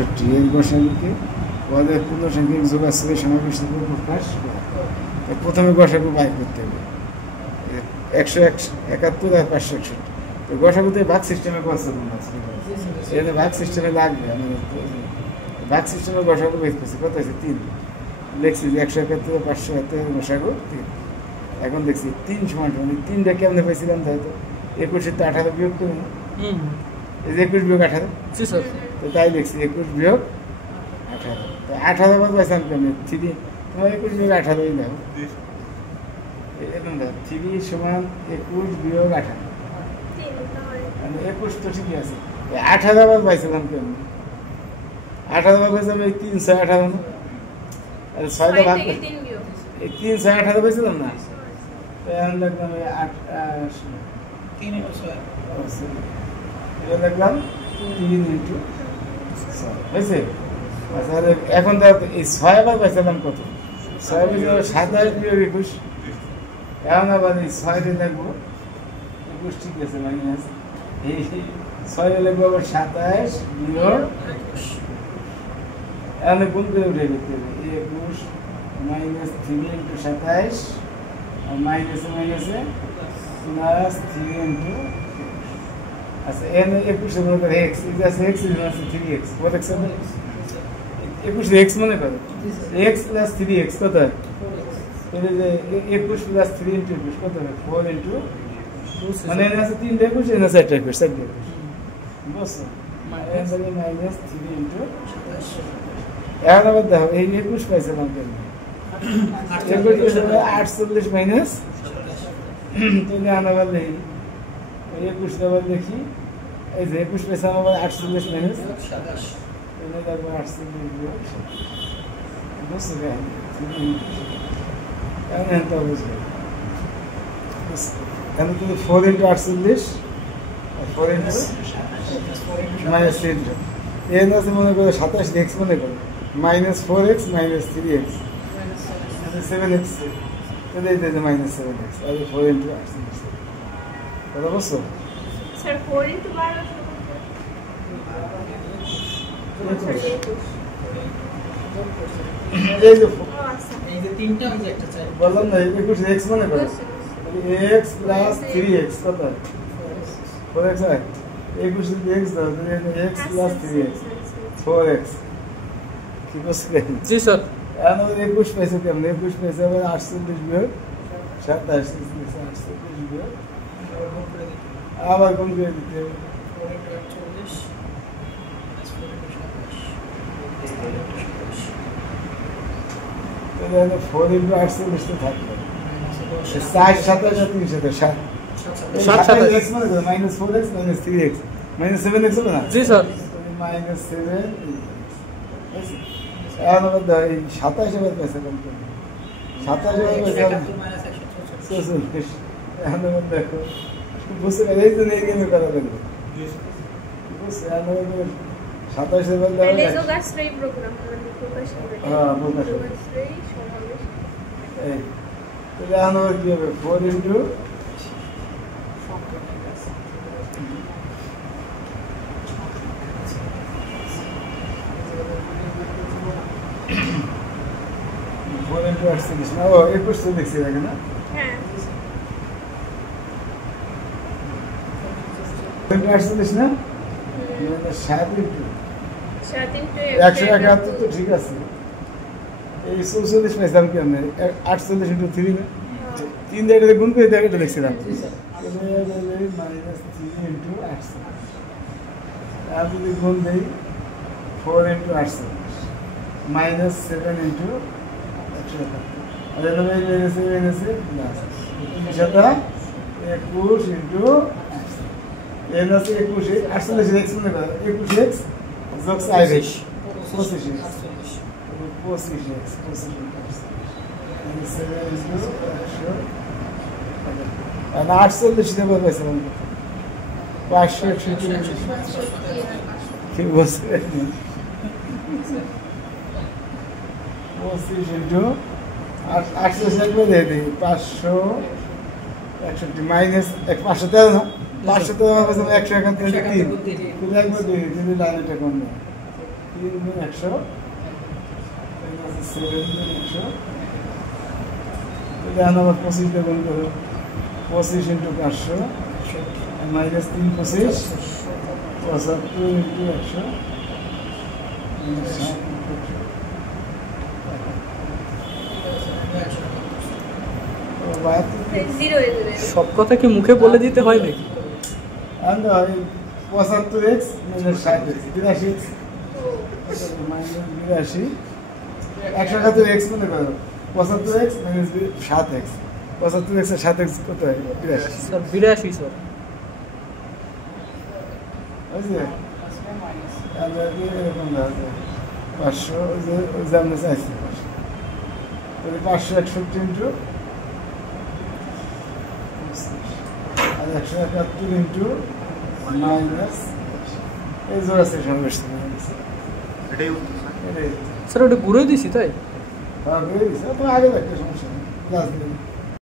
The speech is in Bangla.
61 এর গসাগুকে ওদের পূর্ণ সংখ্যক যোগ আছে সমাবেশ প্রকাশ প্রথমে গসাগু বাই করতে হবে 171 আর 561 তো গসাগুতে ভাগ সিস্টেমে কনসেপ্ট আছে এখানে ভাগ সিস্টেমে লাগবে আমাদের ভাগ সিস্টেমে গসাগু বের করছি কত আছে 3 লিখছি 171 আর 571 গসাগু 3 এখন দেখছি 3 সমান মানে 3টা কেমনে পাইছিলাম তাই তো 21 তে 18 বিয়োগ করুন এই যে 21 বিয়োগ 18 জি স্যার তো তাই লিখছি 21 বিয়োগ 18 তো 18 বার পাইছিলাম কেমনে 3 তোমার 21 বিয়োগ 18 ই দাও এরকম দাও 3 সমান 21 বিয়োগ 18 মানে 21 তো ঠিকই আছে 18 বার পাইছিলাম কেমনে 18 বার পাইছিলাম এই 3 6 18 না আর 6 টা ভাগ এই 3 6 18 পাইছিলাম না তো এখন দেখলাম 8 3 × 6 এটা দেখলাম 3 × 6 হয়েছে আচ্ছা এখন তো এই 6 বার পাইছিলাম কত 6 বিয়োগ 27 বিয়োগ 21 এখন আবার এই 6 তে দেখবো 21 ঠিক আছে মাইনাস এই 6 লিখবো আবার 27 বিয়োগ 21 এখন গুণ করে উঠে দিতে হবে 21 মাইনাস 3 × 27 আর মাইনাসে মাইনাসে প্লাস 3 × আচ্ছা এখানে 21 মনে করে x এটা আছে x আছে 3x কত x হবে 21 x মনে করো x প্লাস 3x কত হয় এই যে 21 প্লাস 3 × 21 কত হবে 4 × 2 মানে এখানে আছে 3 টা 21 এখানে আছে 4 টা 21 7 টা 21 বুঝছো মানে মাইনাস 3 × 27 এখন আবার দেখো এই 21 পাইছিলাম কেন 48 মাইনাস তুমি আনাবার দেখি 21 আবার দেখি এই যে 21 পাইছিলাম আবার 48 মাইনাস 27 এনে দেখবো 48 বুঝছো কেন এখন তো বুঝবে এখন তুমি 4 × 48 আর 4 × মাইনাস 3 এর আছে মনে করো 27x মনে করো minus 4x minus 3x 7x তাহলে এই যে মাইনাস 7x আর 4 × 48 কথা বুঝছো স্যার 4 × 12 এই যে তিনটা আমি একটা চাই বললাম না 21x মনে করো x প্লাস 3x কত 4x হয় 21x দাও x প্লাস 3x 4x কি বুঝলেন জি স্যার এখন 21 পাইছে কেমন 21 পাইছে আবার 48 বিয়োগ 27 48 বিয়োগ আবার গুণ করে দিতে হবে 4 × 48 তো থাকবে 60 27 7 7 মানে minus 4x minus 3x minus 7x হবে না জি স্যার মাইনাস 7 এখন আবার এই 27 এবার পয়সা কম করবে 27 এবার পয়সা এখন আবার দেখো বুঝতে পারি এই তো নেই গেমে করা লাগবে বুঝতে এখন আবার 27 এবার দেওয়া এই যোগাশ্রয়ী প্রোগ্রাম মানে প্রকাশ করে হ্যাঁ প্রকাশ যোগাশ্রয়ী সমাবেশ এই তাহলে এখন আবার কি হবে 4 × না ও 21 তো দেখছি দেখে না হ্যাঁ 48 না 171 তো ঠিক আছে এই 44 পাইছিলাম কেমন 48 × 3 না 3 দিয়ে এটা গুণ করে দেখে এটা দেখছিলাম মাইনাস 3 × 48 আর যদি গুণ দেই 4 × 48 মাইনাস 7 × 171 আর এটা মেনেছে প্লাস 21 × এর আছে 21 48x মনে করো 21x যোগ 4x 25x 25x 48 দেবো পেয়েছিলাম 561 কি বলছে 25 800 একবার দিয়ে দিই 561 মাইনাস 513 না 513 171 3 একবার দিয়ে দিই লাইনটা কম 3 গুণ 100 7 গুণ 100 দেখেন আবার 25 দিয়ে গুণ করো 25 ইন্টু 500 মাইনাস 3 25 75 ইন্টু 100 জিরো হয়ে যাবে। সব কথা কি মুখে বলে দিতে হয় নাকি? 75x minus 60x 82x minus 82 178x মনে করো 75x minus 7x 75x এর 7x কত হয় 82 স্যার 82 স্যার। বুঝলে আমরা এরকম আছে 500 ওই যে আমরা চাইছি 500 তাহলে 561 ইন্টু আর 171 ইন্টু মাইনাস এই জোড়া আছে সর্বশেষ এটাই উত্তর স্যার। এটাই স্যার ওটা ঘুরে দিছি তাই? তো আগে একটা সমস্যা নেই